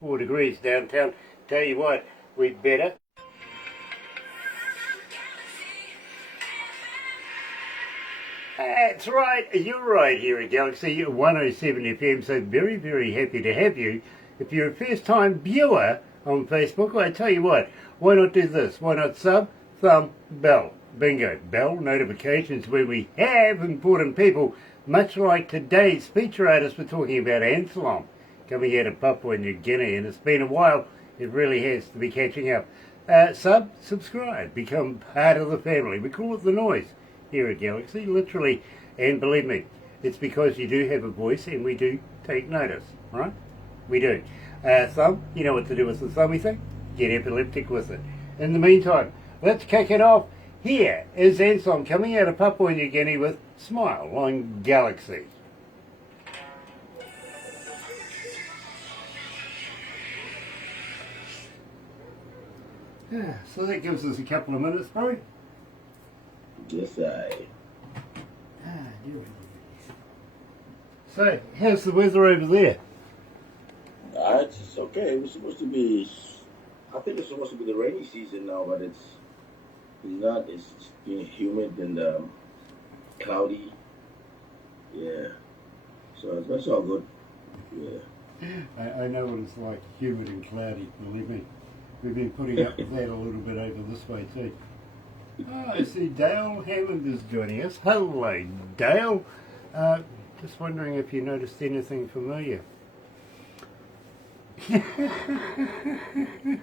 4 degrees downtown. Tell you what, we'd better. That's right, you're right here at Galaxy 107 FM, so very, very happy to have you. If you're a first-time viewer on Facebook, I tell you what, why not do this? Why not sub, thumb, bell? Bingo. Bell notifications where we have important people, much like today's feature artist we're talking about, Anslom, coming out of Papua New Guinea, and it's been a while. It really has to be catching up. Subscribe, become part of the family. We call it the noise here at Galaxy, literally, and believe me, it's because you do have a voice and we do take notice, right? We do. Thumb, you know what to do with the thummy thing? Get epileptic with it. In the meantime, let's kick it off. Here is Anslom coming out of Papua New Guinea with Smile on Galaxy. So that gives us a couple of minutes, probably. Yes, I. So, how's the weather over there? It's okay. It was supposed to be. I think it's supposed to be the rainy season now, but it's not. It's being humid and cloudy. Yeah. So that's all good. Yeah. I know what it's like, humid and cloudy. Believe me, we've been putting up with that a little bit over this way too. Oh, I see Dale Hammond is joining us. Hello, Dale. Just wondering if you noticed anything familiar.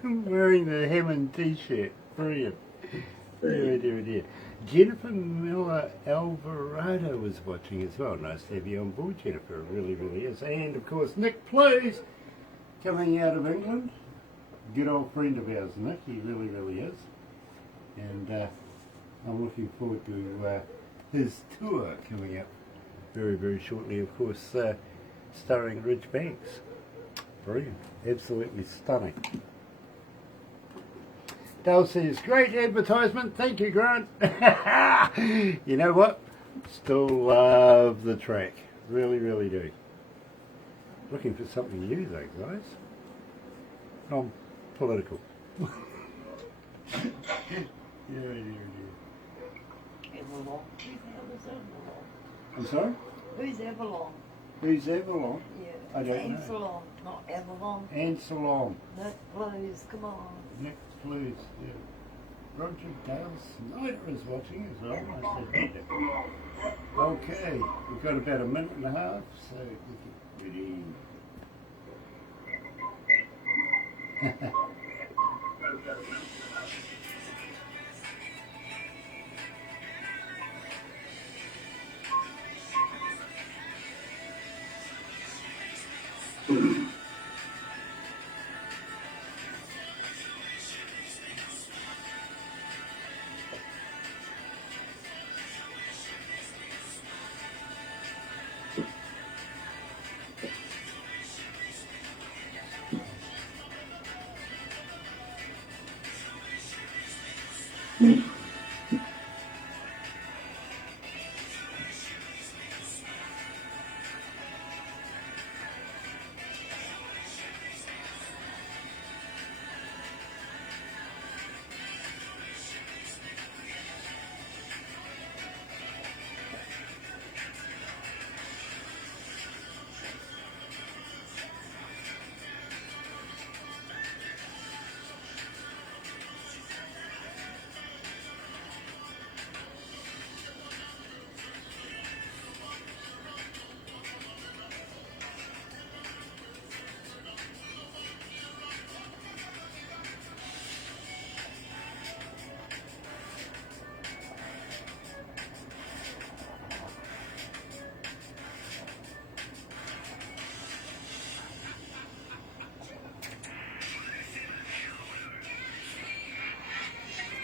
I'm wearing the Hammond t-shirt. Brilliant. Dear. Jennifer Miller Alvarado was watching as well. Nice to have you on board, Jennifer. It really, really is. And, of course, Nick Plews, coming out of England. Good old friend of ours, Nick. He really, really is. And I'm looking forward to his tour coming up very, very shortly, of course, starring Ridge Banks. Brilliant. Absolutely stunning. Dale says, great advertisement. Thank you, Grant. You know what? Still love the track. Really, really do. Looking for something new, though, guys. Non-political. Yeah. Everlong. I'm sorry? Who's Everlong? Who's Everlong? Yeah. I don't know. Anslom, not Everlong. Anslom. Nick Plews, come on. Nick Plews, yeah. Roger Dale Snyder is watching as well. I said, okay, we've got about a minute and a half, so we get ready.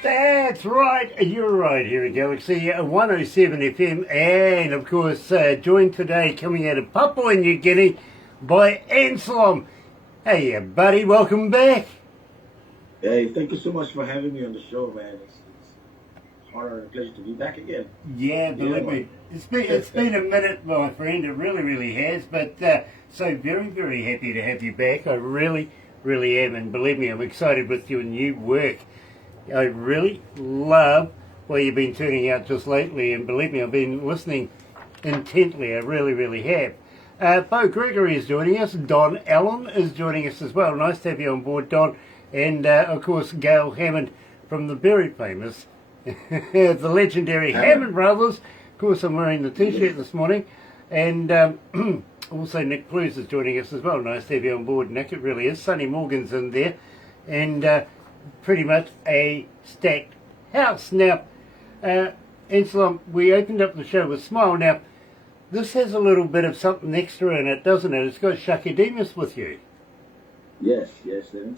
That's right, you're right here at Galaxy 107 FM, and of course joined today coming out of Papua New Guinea by Anslom. Hey buddy, welcome back. Hey, thank you so much for having me on the show, man. honor and pleasure to be back again. Yeah, believe me, it's been a minute, my friend. It really has. But so very happy to have you back. I really am, and believe me, I'm excited with your new work. I really love what you've been turning out just lately, and believe me, I've been listening intently. I really have. Bo Gregory is joining us. Don Allen is joining us as well. Nice to have you on board, Don. And of course, Gail Hammond from the very famous, the legendary Hammond Brothers. Of course, I'm wearing the T-shirt this morning. And also Nick Blues is joining us as well. Nice to have you on board, Nick. It really is. Sonny Morgan's in there. And pretty much a stacked house. Now, Anslom, we opened up the show with Smile. Now, this has a little bit of something extra in it, doesn't it? It's got Shaka Demus with you. Yes, and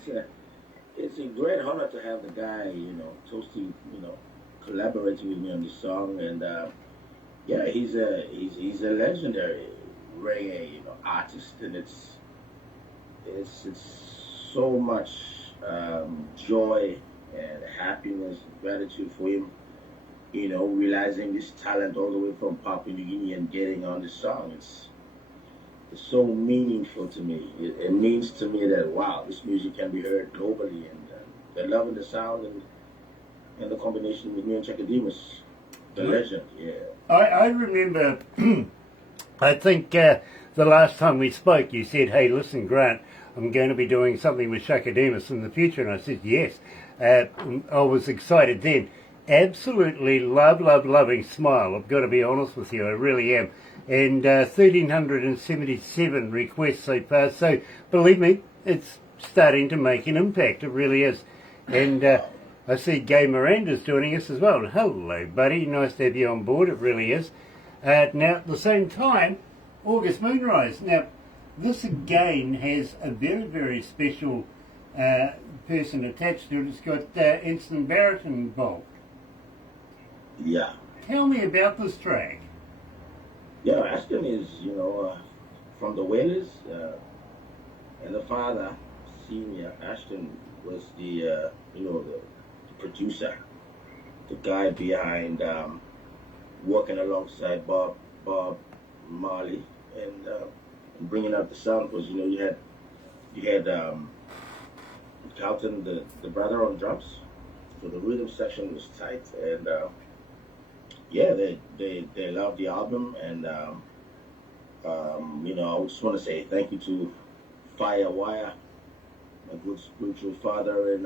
it's a great honor to have the guy, Toasty, collaborating with me on this song, and yeah, he's a legendary reggae, artist, and it's so much joy and happiness, and gratitude for him. Realizing this talent all the way from Papua New Guinea and getting on the song. It's so meaningful to me. It means to me that, wow, this music can be heard globally, and they're loving the sound and the combination with me and Chakademus, the legend, yeah. I remember, I think the last time we spoke, you said, hey, listen, Grant, I'm going to be doing something with Shaka Demus in the future, and I said, yes. I was excited then. Absolutely loving Smile. I've got to be honest with you, I really am. And 1,377 requests so far, so believe me, it's starting to make an impact, it really is. And I see Gay Miranda's joining us as well. Hello, buddy, nice to have you on board, it really is. Now, at the same time, August Moonrise. Now, this again has a very special person attached to it. It's got Anslom Barrett involved. Yeah. Tell me about this track. Yeah, Ashton is, from the Whalers, and the father, senior Ashton, was the producer, the guy behind working alongside Bob Marley and bringing out the sound. Because you had Carlton, the brother, on drums, so the rhythm section was tight, and yeah, they love the album, and I just want to say thank you to Firewire, my good spiritual father in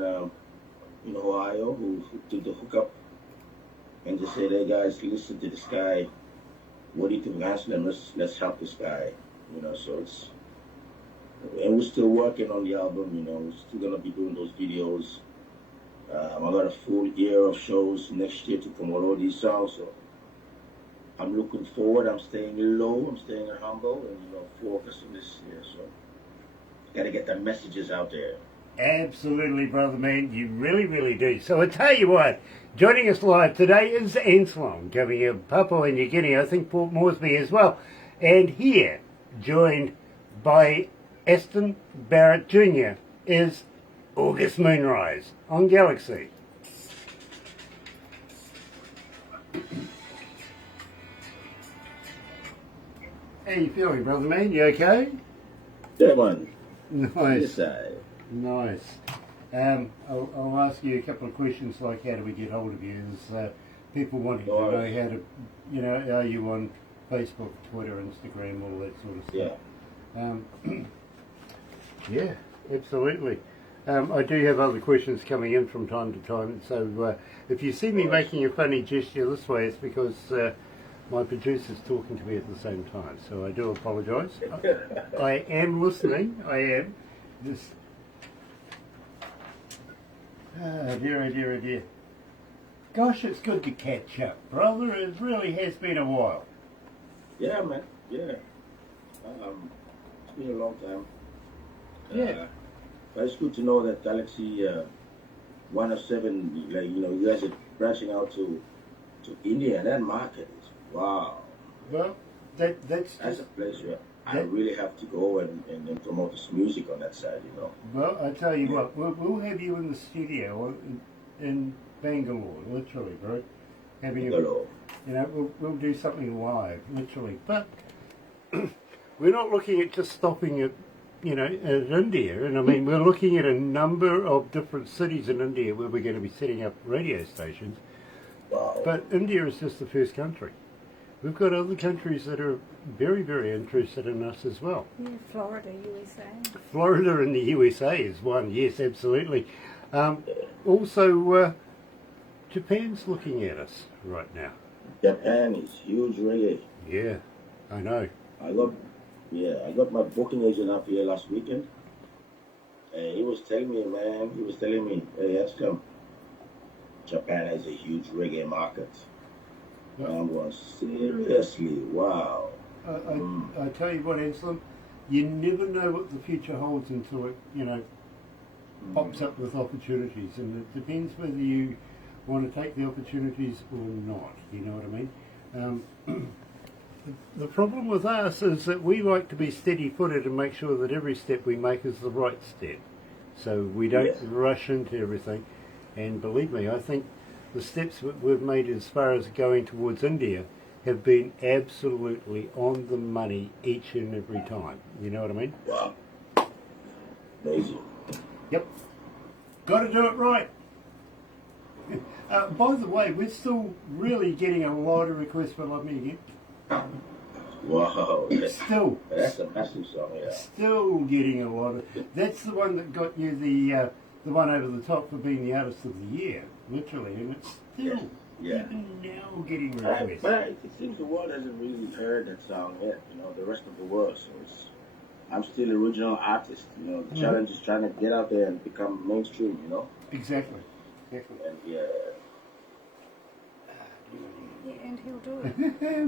Ohio, who did the hookup, and just said, hey guys, listen to this guy. What do you think of Anslom? Let's help this guy. So and we're still working on the album. We're still gonna be doing those videos. I got a full year of shows next year to promote all these songs, so I'm looking forward. I'm staying low, I'm staying humble, and focusing this year. So gotta get the messages out there. Absolutely, brother man, you really do. So I tell you what, joining us live today is Anslom, coming in Papua New Guinea, I think Port Moresby as well, and here, joined by Aston Barrett Jr., is August Moonrise on Galaxy. How you feeling, brother man? You okay? Yeah, man. Nice. Yes, Nice. I'll ask you a couple of questions like how do we get hold of you? There's people wanting to know how to, are you on Facebook, Twitter, Instagram, all that sort of stuff. Yeah. Yeah, absolutely. I do have other questions coming in from time to time, so if you see me making a funny gesture this way, it's because my producer's talking to me at the same time, so I do apologise. I am listening, I am. This. Dear. Gosh, it's good to catch up, brother. It really has been a while. Yeah, man. Yeah. It's been a long time. Yeah. But it's good to know that Galaxy 107, you guys are branching out to India, and that market is wow. Well, that's a place where I really have to go and promote this music on that side, Well, I tell you what, we'll have you in the studio in Bangalore, literally, bro. having a, Hello. we'll do something live, literally. But we're not looking at just stopping at, at India. And I mean, we're looking at a number of different cities in India where we're going to be setting up radio stations. Wow. But India is just the first country. We've got other countries that are very, very interested in us as well. Yeah, Florida, USA. Florida and the USA is one, yes, absolutely. Also, Japan's looking at us right now. Japan is huge reggae. Yeah, I know. I got my booking agent up here last weekend. And he was telling me, hey, Anslom, Japan has a huge reggae market. And I'm going, seriously, wow. I tell you what, Anslom, you never know what the future holds until it, pops up with opportunities. And it depends whether you want to take the opportunities or not, you know what I mean? The problem with us is that we like to be steady-footed and make sure that every step we make is the right step. So we don't rush into everything. And believe me, I think the steps that we've made as far as going towards India have been absolutely on the money each and every time. You know what I mean? Wow. Amazing. Yep. Got to do it right. By the way, we're still really getting a lot of requests for Love Me Again. Wow. Still. That's a massive song, yeah. Still getting a lot of... That's the one that got you the one over the top for being the Artist of the Year, literally, and it's still even now getting requests. But it seems the world hasn't really heard that song yet, the rest of the world. So I'm still original artist, the challenge is trying to get out there and become mainstream, Exactly. And Yeah, and he'll do it.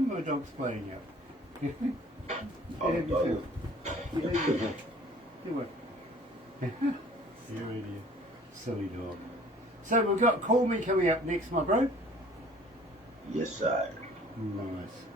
My dog's playing up. Oh, dog. Do it. You idiot. Silly dog. So we've got Call Me coming up next, my bro. Yes, sir. Nice.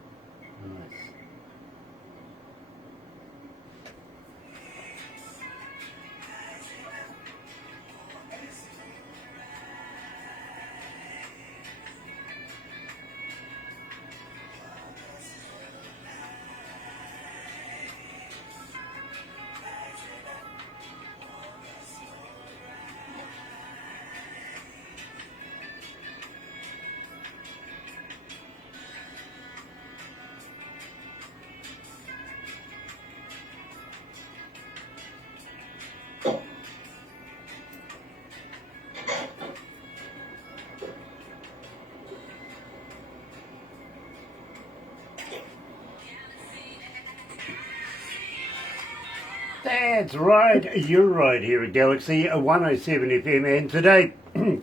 That's right, you're right here at Galaxy 107 FM, and today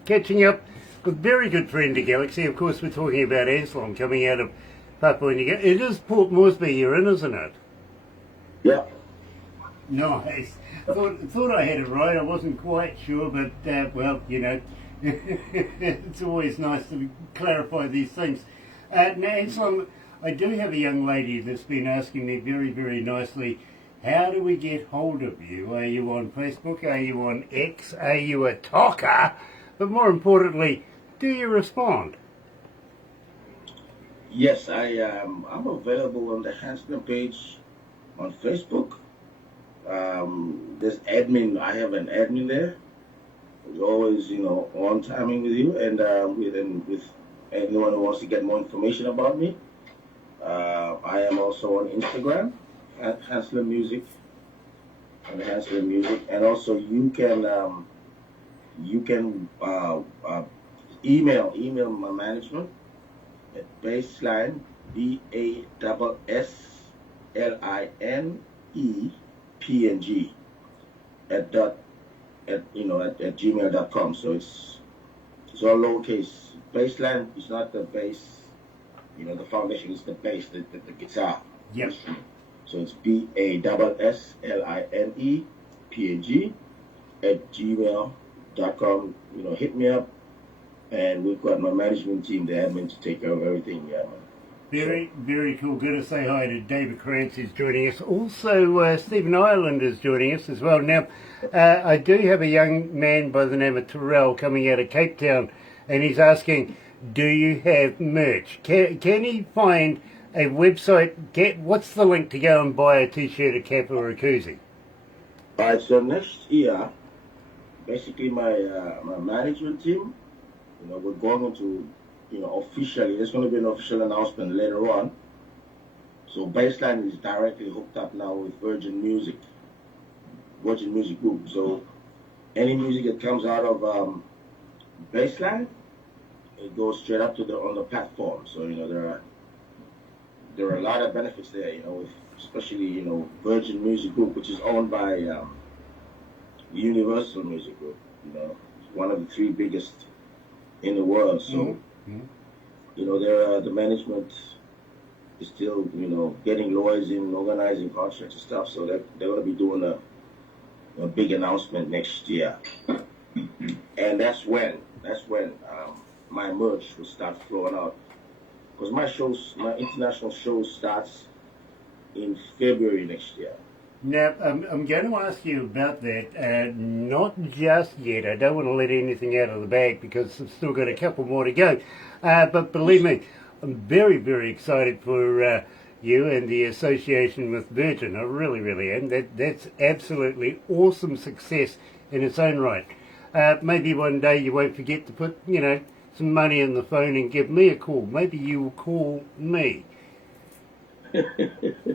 catching up with a very good friend of Galaxy. Of course, we're talking about Anslom coming out of Papua New Guinea. It is Port Moresby you're in, isn't it? Yeah. Nice. Thought I had it right. I wasn't quite sure, but it's always nice to clarify these things. Now, Anslom, I do have a young lady that's been asking me very, very nicely, how do we get hold of you? Are you on Facebook? Are you on X? Are you a talker? But more importantly, do you respond? Yes, I'm available on the Anslom page on Facebook. There's admin. I have an admin there. Who's always, on timing with you and with anyone who wants to get more information about me. I am also on Instagram at Anslom Music, and also you can email my management at baseline BASSLINEPNG at gmail.com. So it's all lowercase. Baseline is not the bass, the foundation is the bass, the guitar. Yes. So it's BASSLINEPNG at gmail.com. Hit me up, and we've got my management team, the admin, to take care of everything. Yeah, man. Very, very cool. Good to say hi to David Krantz, who's joining us. Also, Stephen Ireland is joining us as well. Now, I do have a young man by the name of Terrell coming out of Cape Town and he's asking, do you have merch? Can he find a website? What's the link to go and buy a t-shirt, a cap, or a koozie? All right, so next year, basically my management team, we're going into, officially, there's going to be an official announcement later on. So Baseline is directly hooked up now with Virgin Music Group. So any music that comes out of Baseline, it goes straight up to on the platform. So there are a lot of benefits there. With especially Virgin Music Group, which is owned by Universal Music Group. It's one of the three biggest in the world. So the management is still getting lawyers in, organizing contracts and stuff. So they're going to be doing a big announcement next year, and that's when my merch will start flowing out, because my international show starts in February next year. Now, I'm going to ask you about that, not just yet. I don't want to let anything out of the bag because I've still got a couple more to go. But believe me, I'm very, very excited for you and the association with Virgin. I really, really am. That's absolutely awesome success in its own right. Maybe one day you won't forget to put, some money in the phone and give me a call. Maybe you will call me.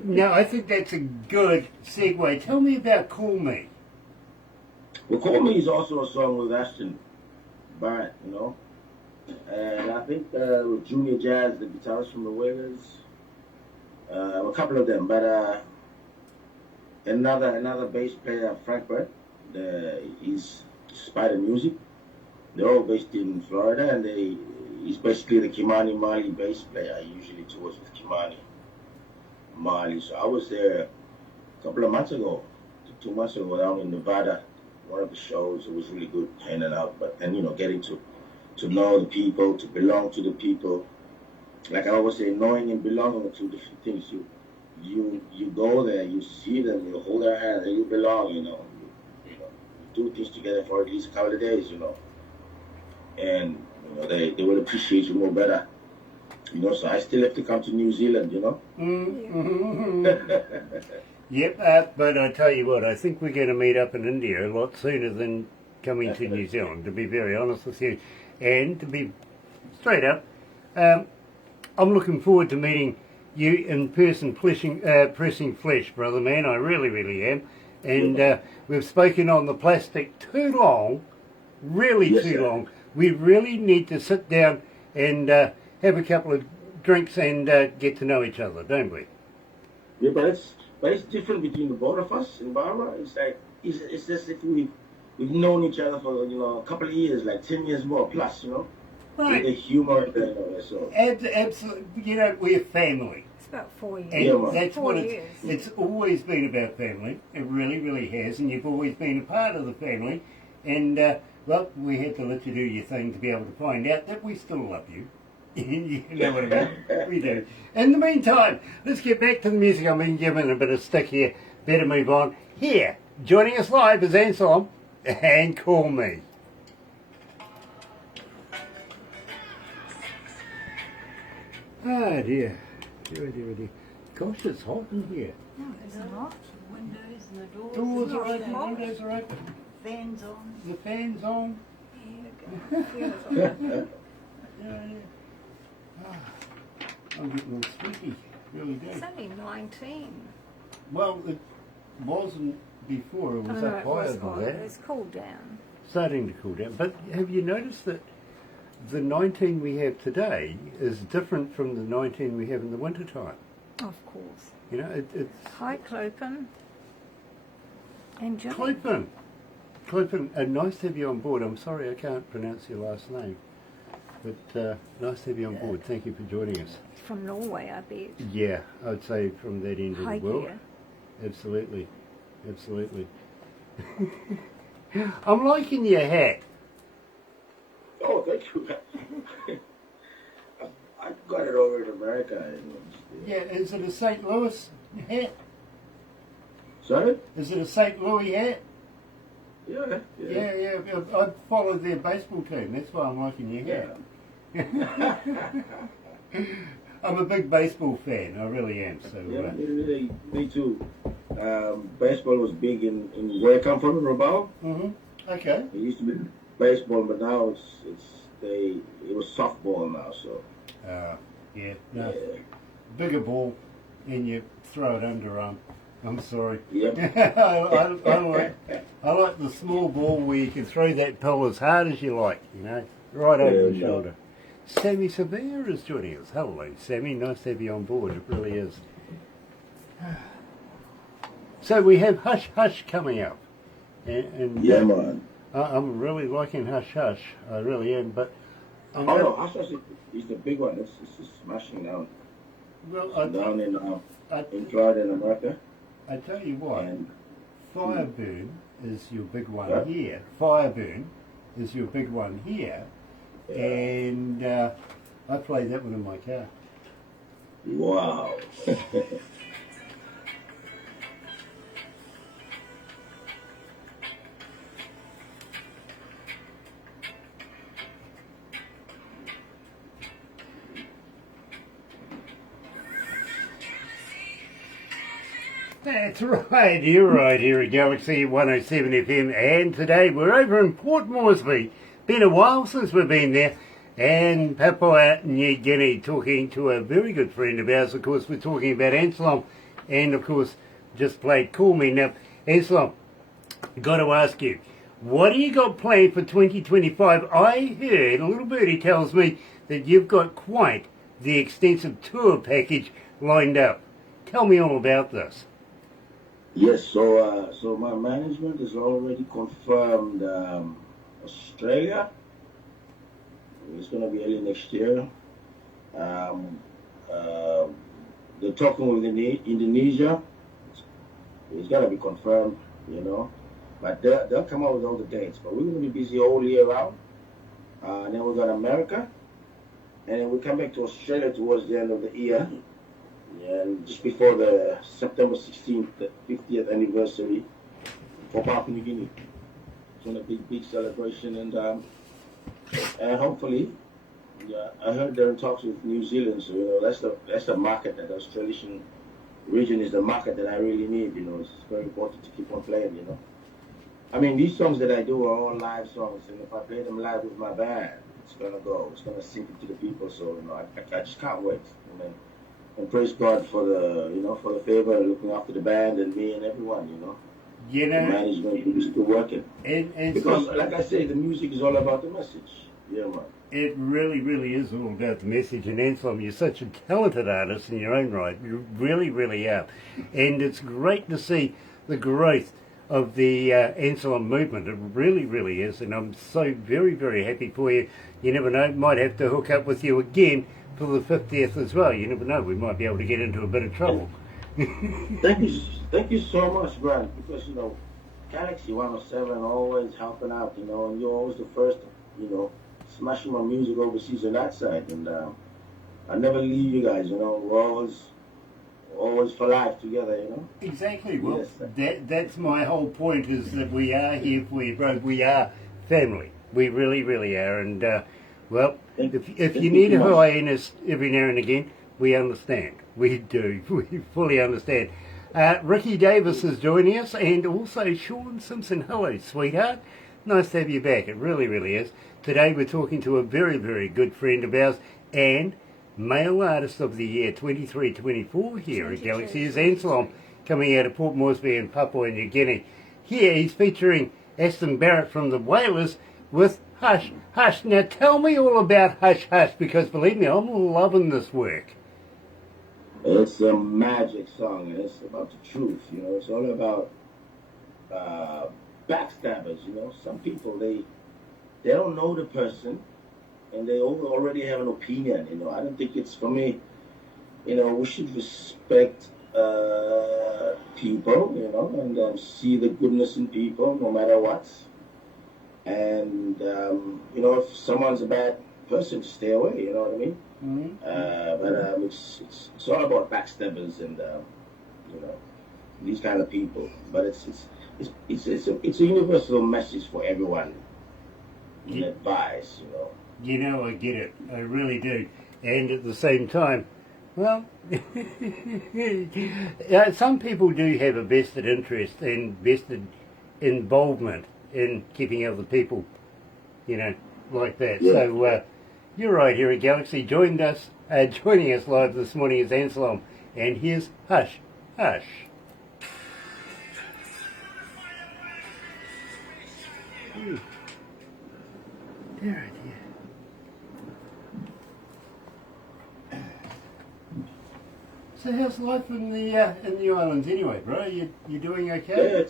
Now, I think that's a good segue. Tell me about Call Me. Well, Call Me is also a song with Ashton Barrett, and I think with Junior Jazz, the guitarist from the Wailers, a couple of them, but another bass player, Frank Brett, he's Spider Music. They're all based in Florida, and he's basically the Kimani Mali bass player. He usually tours with Kimani Mali. So I was there a couple of months ago, 2 months ago, down in Nevada. One of the shows. It was really good hanging out, and getting to know the people, to belong to the people. Like I always say, knowing and belonging are two different things. You go there, you see them, you hold their hand, and you belong. You do things together for at least a couple of days. And they will appreciate you more better. So I still have to come to New Zealand. Mm-hmm. Yep, but I tell you what, I think we're going to meet up in India a lot sooner than coming to New Zealand, to be very honest with you. And to be straight up, I'm looking forward to meeting you in person, pressing flesh, brother man. I really, really am. And we've spoken on the plastic too long, really Yes, too sir. long. We really need to sit down and have a couple of drinks and get to know each other, don't we? Yeah, but it's different between the both of us in Barbara. It's like it's just if we've known each other for a couple of years, like 10 years more plus, Right. The humor, so Absolutely. We're family. It's about 4 years. And Yeah, man. that's 4 what years. it's always been about family. It really, really has. And you've always been a part of the family. And, well, we had to let you do your thing to be able to find out that we still love you. You know what I mean? We do. In the meantime, let's get back to the music. I've been given a bit of stick here. Better move on. Here, joining us live is Anslom and Call Me. Ah, dear. Dear. Gosh, it's hot in here. No, it's not. The windows and the doors. Doors not are open, hot. windows are open, Fans on. the fan's on. Yeah, beautiful. Yeah. Ah, I'm getting all sweaty, really do. It's only 19. Well, it wasn't before, it was up higher than that. It's cooled down. Starting to cool down. But have you noticed that the 19 we have today is different from the 19 we have in the wintertime? Of course. It's... Hi, Clopen. And Jimmy. Clopen, nice to have you on board. I'm sorry I can't pronounce your last name. But nice to have you on board. Thank you for joining us. From Norway, I bet. Yeah, I'd say from that end of Hi, the world. dear. Absolutely. I'm liking your hat. oh, thank you. I got it over in America. Yeah, is it a St. Louis hat? Sorry? Is it a St. Louis hat? Yeah. Yeah. I followed their baseball team. That's why I'm liking your hair. I'm a big baseball fan. I really am. So Yeah, me too. Baseball was big in where I come from in Rabaul. Okay. It used to be baseball, but now it was softball now. So. Yeah. No. Bigger ball, and you throw it underarm. I'm sorry. Yep. I like the small ball where you can throw that pill as hard as you like. Right over the shoulder. Sammy Sevilla is joining us. Hello, Sammy. Nice to have you on board. It really is. So we have Hush Hush coming up. And yeah, man. I'm really liking Hush Hush. I really am. But no, Hush Hush is the big one. It's smashing down. Well, down in Florida in America. I tell you what, and, Fireburn is your big one here. Fireburn is your big one here. Yeah. And I play that one in my car. Wow. That's right, you're right here at Galaxy 107 FM, and today we're over in Port Moresby. Been a while since we've been there, and Papua New Guinea, talking to a very good friend of ours. Of course, we're talking about Anslom, and of course, just played Call Me. Now, Anslom, got to ask you, what do you got planned for 2025? I heard, a little birdie tells me, that you've got quite the extensive tour package lined up. Tell me all about this. Yes, so my management has already confirmed Australia. It's going to be early next year. They're talking with Indonesia. It's got to be confirmed, But they'll come out with all the dates. But we're going to be busy all year round. And then we got America. And then we come back to Australia towards the end of the year. And just before the September 16th, the 50th anniversary for Papua New Guinea. It's going to be a big celebration, and hopefully, I heard they're in talks with New Zealand, so that's the market, that Australian region is the market that I really need. It's very important to keep on playing. I mean, these songs that I do are all live songs, and if I play them live with my band, it's gonna sink into the people. So I just can't wait. And praise God for the favor of looking after the band and me and everyone, The management is still working. And because, like I say, the music is all about the message. Yeah, man. It really, really is all about the message. And Anslom, you're such a talented artist in your own right. You really, really are. And it's great to see the growth of the Anslom movement. It really, really is. And I'm so very, very happy for you. You never know, might have to hook up with you again for the 50th as well. You never know, we might be able to get into a bit of trouble. Thank you so much, Grant, because Galaxy 107 always helping out, and you're always the first, smashing my music overseas on that side, and I never leave you guys, we're always for life together, Exactly. Well, yes. that's my whole point, is that we are here for you, bro. We are family. We really, really are, and if you need a hyenas every now and again, we understand. We do. We fully understand. Ricky Davis is joining us, and also Sean Simpson. Hello, sweetheart. Nice to have you back. It really, really is. Today we're talking to a very, very good friend of ours, and Male Artist of the Year 23-24 here at Galaxy is Anslom, coming out of Port Moresby in Papua New Guinea. Here he's featuring Aston Barrett from the Whalers with Hush Hush. Now tell me all about Hush Hush, because believe me, I'm loving this work. It's a magic song, and it's about the truth. It's all about backstabbers. Some people they don't know the person, and they already have an opinion. I don't think it's for me. We should respect people. And see the goodness in people, no matter what. And if someone's a bad person, to stay away. You know what I mean? Mm-hmm. But it's all about backstabbers and these kind of people. But it's a universal message for everyone. Ye- Advice, you know. You know, I get it. I really do. And at the same time, well, some people do have a vested interest and vested involvement in keeping other people, like that. Yeah. So you're right here at Galaxy. Joining us live this morning is Anslom, and here's Hush, Hush. Ooh. Dear, dear. So how's life in the islands anyway, bro? You doing okay?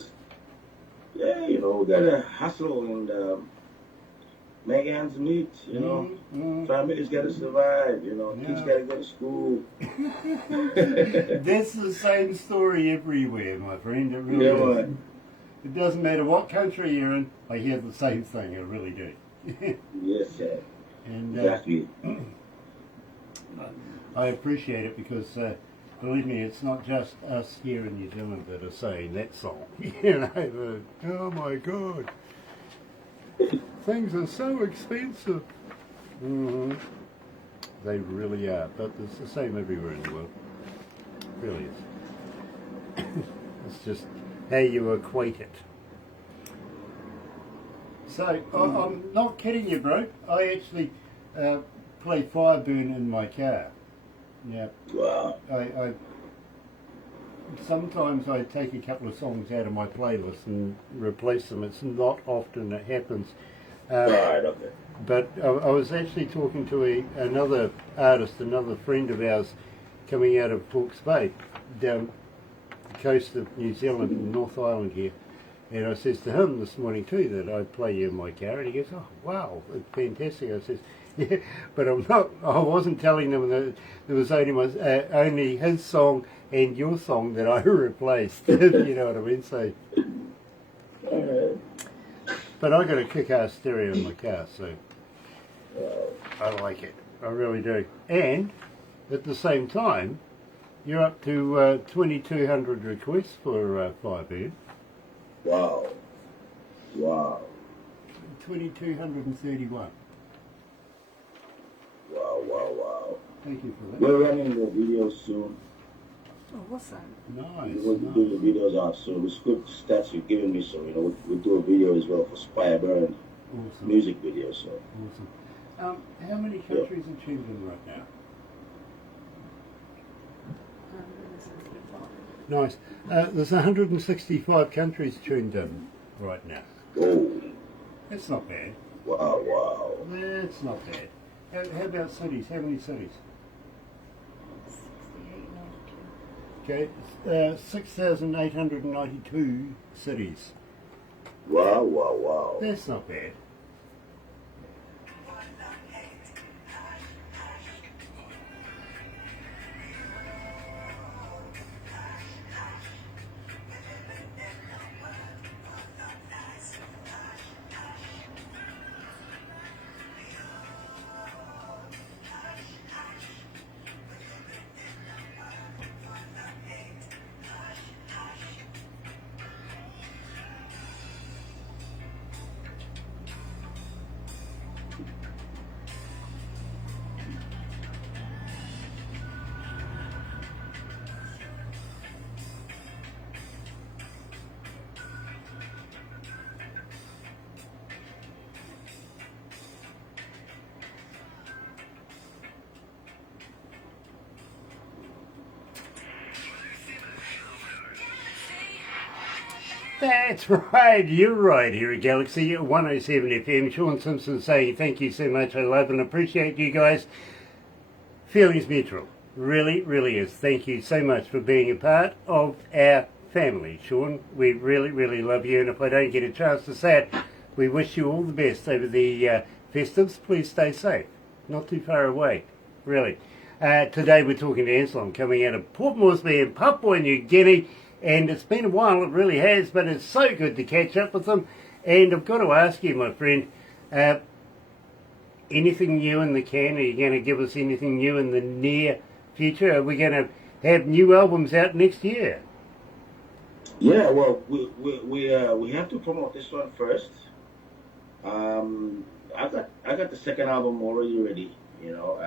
Yeah, we gotta hustle and make ends meet, Families gotta survive, kids gotta go to school. That's the same story everywhere, my friend. It really is. Man. It doesn't matter what country you're in, I hear the same thing, I really do. Yes, sir. And Exactly. I appreciate it because, believe me, it's not just us here in New Zealand that are saying that song. Oh my God, things are so expensive. hmm They really are, but it's the same everywhere in the world. It really is. It's just how you equate it. So, I'm not kidding you, bro. I actually play Fireburn in my car. Yeah. Wow. I sometimes I take a couple of songs out of my playlist and replace them. It's not often it happens. Right, okay. But I was actually talking to another artist, another friend of ours, coming out of Hawke's Bay, down the coast of New Zealand, North Island here. And I says to him this morning too that I play you in my car, and he goes, "Oh wow, it's fantastic." I says, "Yeah, but I wasn't telling them that there was only his song and your song that I replaced." You know what I mean? So, but I got a kick-ass stereo in my car, so I like it. I really do. And at the same time, you're up to 2,200 requests for Fireburn. Wow. Wow. 2,231. Wow. Thank you for that. We're running the videos soon. Oh, awesome. Nice. We're going to do the videos out soon. With good stats you've given me, so we'll do a video as well for Fireburn Awesome. music video. So Awesome. How many countries are tuned in right now? Nice. There's 165 countries tuned in right now. oh, That's not bad. wow. That's not bad. How about cities? How many cities? 68, 92. Okay, 6,892 cities. Wow. That's not bad. That's right, you're right here at Galaxy 107 FM. Sean Simpson saying thank you so much. I love and appreciate you guys. Feelings mutual. Really, really is. Thank you so much for being a part of our family, Sean. We really, really love you, and if I don't get a chance to say it, we wish you all the best over the festives. Please stay safe. Not too far away, really. Today we're talking to Anslom, coming out of Port Moresby in Papua New Guinea. And it's been a while, it really has, but it's so good to catch up with them. And I've got to ask you, my friend, anything new in the can? Are you going to give us anything new in the near future? Are we going to have new albums out next year? Yeah, well, we have to promote this one first. I got the second album already ready, you know.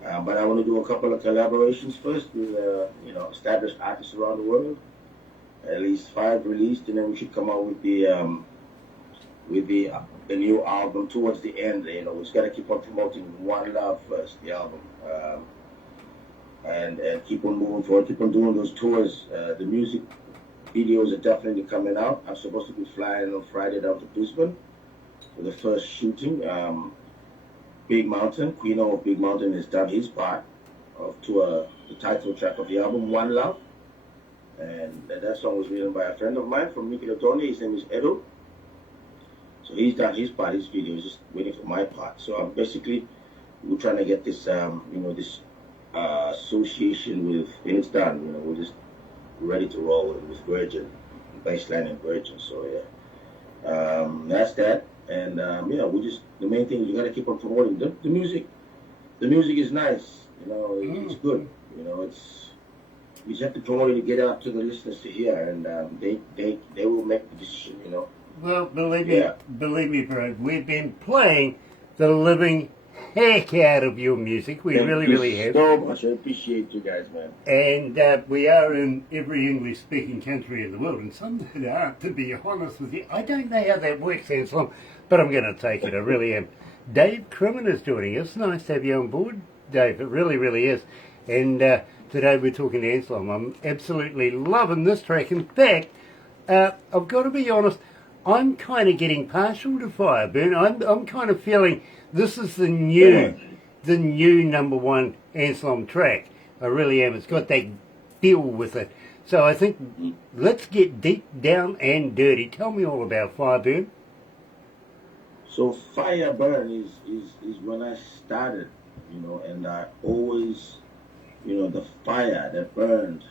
But I want to do a couple of collaborations first with established artists around the world. At least five released, and then we should come out with the new album towards the end. You know, we just got to keep on promoting One Love first, the album, and keep on moving forward, keep on doing those tours. The music videos are definitely coming out. I'm supposed to be flying on Friday down to Brisbane for the first shooting. Big Mountain, Queen of Big Mountain, has done his part to the title track of the album, One Love. And that song was written by a friend of mine from Nicoletone. His name is Edo. So he's done his part, his video, is just waiting for my part. So I'm basically, we're trying to get this, this association with, and it's done. You know, we're just ready to roll with Virgin, baseline and Virgin. So yeah, that's that. And we just, the main thing is you gotta keep on promoting the music. The music is nice, you know, it's good. You know, you just have to promote it to get it up to the listeners to hear, and they will make the decision, you know. Well, believe me, bro, we've been playing the living heck out of your music. We really have. So much. I appreciate you guys, man. And we are in every English-speaking country in the world, and some that aren't, to be honest with you. I don't know how that works, Anslom, but I'm going to take it. I really am. Dave Crimmin is joining us. Nice to have you on board, Dave. It really is. And today we're talking to Anslom. I'm absolutely loving this track. In fact, I've got to be honest, I'm kind of getting partial to Fireburn. I'm kind of feeling this is the new number one Anslom track. I really am. It's got that feel with it. So I think let's get deep down and dirty. Tell me all about Fireburn. So Fireburn is when I started, you know, and I always, you know, the fire that burned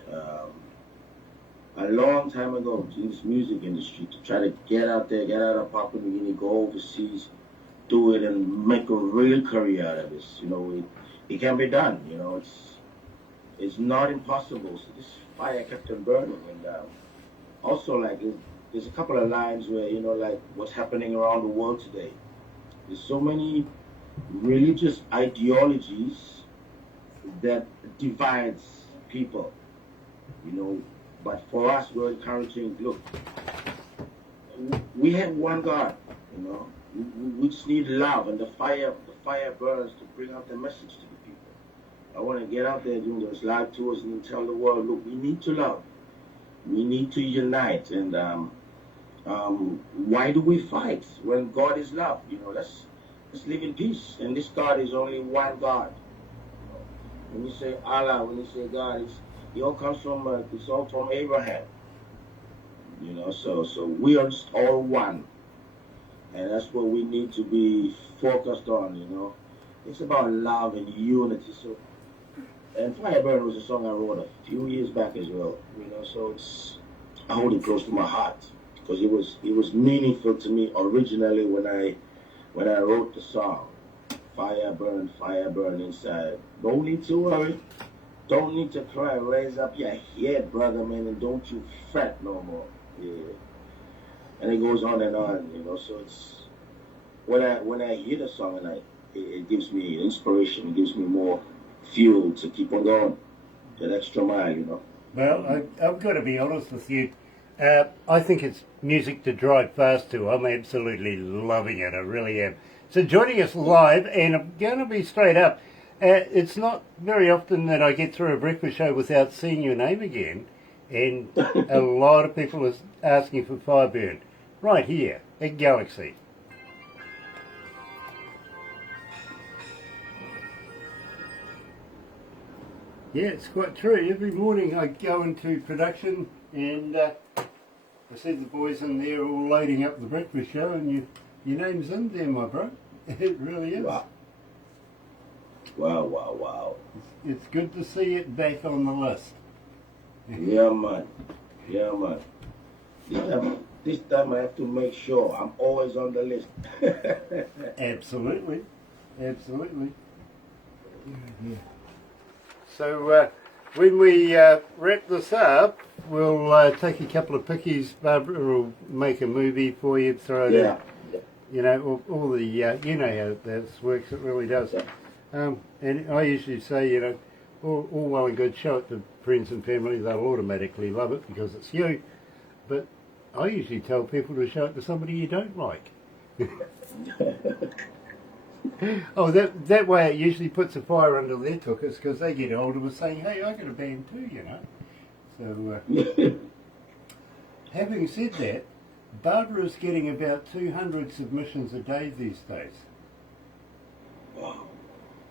a long time ago in this music industry to try to get out there, get out of Papua New Guinea, go overseas, do it and make a real career out of this. You know, it can be done. You know, it's not impossible. So this fire kept on burning, and also like there's a couple of lines where, you know, like what's happening around the world today. There's so many religious ideologies that divides people. You know. But for us, we're encouraging, look, we have one God, you know. We just need love, and the fire burns to bring out the message to the people. I want to get out there doing those live tours and tell the world, look, we need to love. We need to unite. And why do we fight when God is love? You know, let's live in peace. And this God is only one God. You know, when you say Allah, when you say God, it all comes from, it's all from Abraham. You know, so we are just all one. And that's what we need to be focused on, you know. It's about love and unity. So, and Fireburn was a song I wrote a few years back as well, you know, so I hold it close to my heart because it was meaningful to me originally when I wrote the song. Fire burn inside. Don't need to worry. Don't need to cry. Raise up your head, brother, man, and don't you fret no more. Yeah. And it goes on, you know. So it's when I hear the song and it gives me inspiration. It gives me more fuel to keep on going, that extra mile, you know. Well, I've got to be honest with you. I think it's music to drive fast to. I'm absolutely loving it. I really am. So joining us live, and I'm going to be straight up. It's not very often that I get through a breakfast show without seeing your name again, and a lot of people are asking for Fireburn right here at Galaxy. Yeah, it's quite true. Every morning I go into production and I see the boys in there all loading up the breakfast show, and your name's in there, my bro. It really is. Wow. It's good to see it back on the list. Yeah, man. This time I have to make sure I'm always on the list. Absolutely. Yeah. So when we wrap this up, we'll take a couple of pickies. Barbara will make a movie for you, throw it in. Yeah. You know, all the, you know how this works, it really does. And I usually say, you know, all well and good, show it to friends and family, they'll automatically love it because it's you. But I usually tell people to show it to somebody you don't like. Oh, that way it usually puts a fire under their tuckers because they get hold of us saying, hey, I got a band too, you know. So, having said that, Barbara's getting about 200 submissions a day these days. Wow.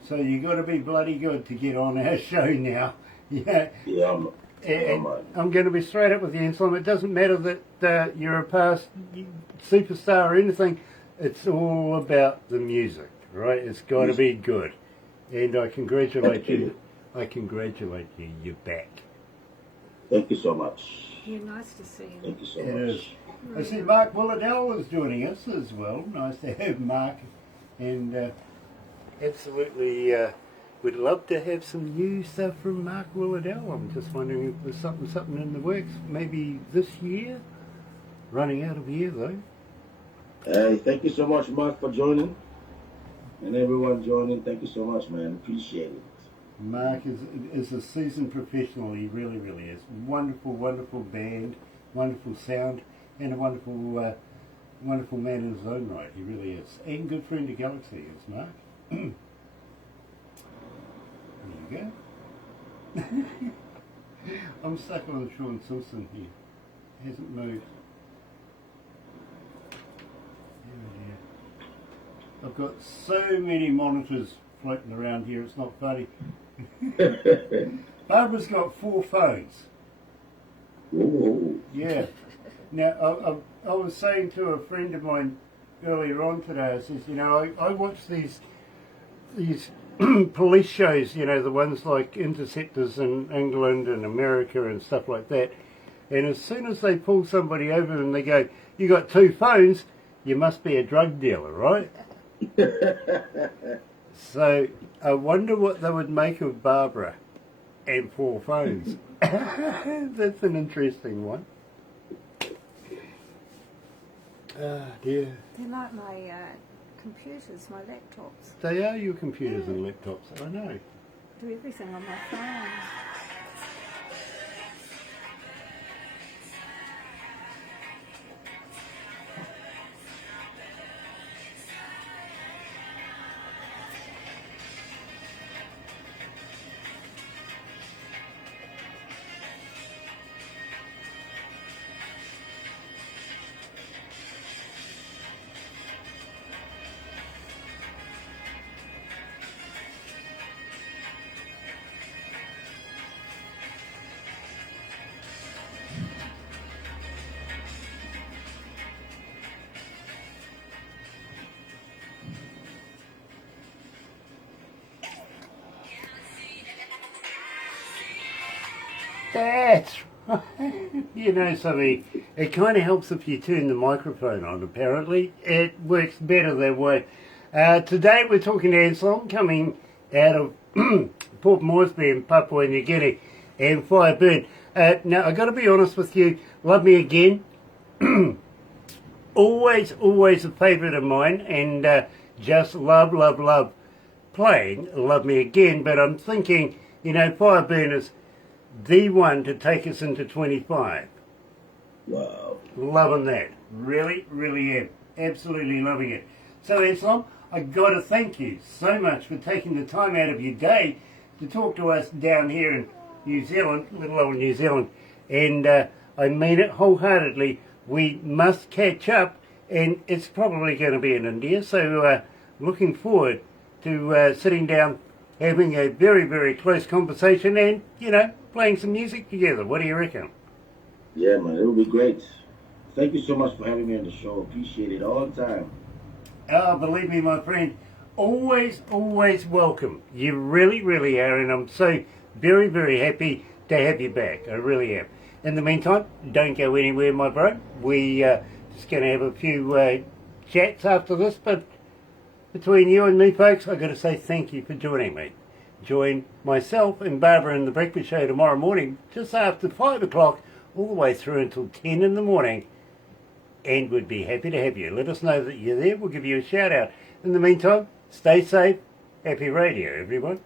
So you got to be bloody good to get on our show now. Yeah. Yeah, And I'm going to be straight up with you, Anslom. It doesn't matter that you're a past superstar or anything. It's all about the music, right? It's got to be good. And I congratulate you. I congratulate you. You're back. Thank you so much. Yeah, nice to see you. Thank you so It much. is. I see Mark Willardell is joining us as well. Nice to have Mark. And absolutely would love to have some new stuff from Mark Willardell. I'm just wondering if there's something in the works, maybe this year. Running out of year though. Hey, thank you so much, Mark, for joining. And everyone joining, thank you so much, man. Appreciate it. Mark is a seasoned professional. He really, really is. Wonderful, wonderful band, wonderful sound, and a wonderful, wonderful man in his own right. He really is. And good friend of Galaxy is Mark. There you go. I'm stuck on Sean Simpson here. Hasn't moved. I've got so many monitors floating around here, it's not funny. Barbara's got 4 phones. Ooh. Yeah. Now, I was saying to a friend of mine earlier on today, I says, you know, I watch these police shows, you know, the ones like Interceptors in England and America and stuff like that. And as soon as they pull somebody over and they go, you got 2 phones, you must be a drug dealer, right? So I wonder what they would make of Barbara and 4 phones. That's an interesting one. Ah, dear. They're like my computers, my laptops. They are your computers and laptops, I know. Do everything on my phone. That's right. You know something, it kind of helps if you turn the microphone on, apparently. It works better that way. Today we're talking to Anslom, coming out of Port Moresby in Papua New Guinea, and Fireburn. Now, I've got to be honest with you, Love Me Again, always a favourite of mine, and just love playing Love Me Again, but I'm thinking, you know, Fireburn is the one to take us into 25. Wow. Loving that. Really am. Absolutely loving it. So, Anslom, I got to thank you so much for taking the time out of your day to talk to us down here in New Zealand, little old New Zealand. And I mean it wholeheartedly. We must catch up, and it's probably going to be in India. So, looking forward to sitting down, having a very close conversation and, you know, playing some music together. What do you reckon? Yeah, man, it would be great. Thank you so much for having me on the show. Appreciate it all the time. Oh, believe me, my friend, always welcome. You really are, and I'm so very happy to have you back. I really am. In the meantime, don't go anywhere, my bro. We just going to have a few chats after this, but between you and me, folks, I've got to say thank you for joining me. join myself and Barbara in the breakfast show tomorrow morning, just after 5 o'clock, all the way through until 10 in the morning. And we'd be happy to have you. Let us know that you're there. We'll give you a shout out. In the meantime, stay safe. Happy radio, everyone.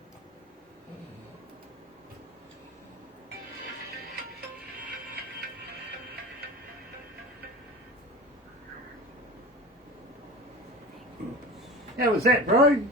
How was that, bro?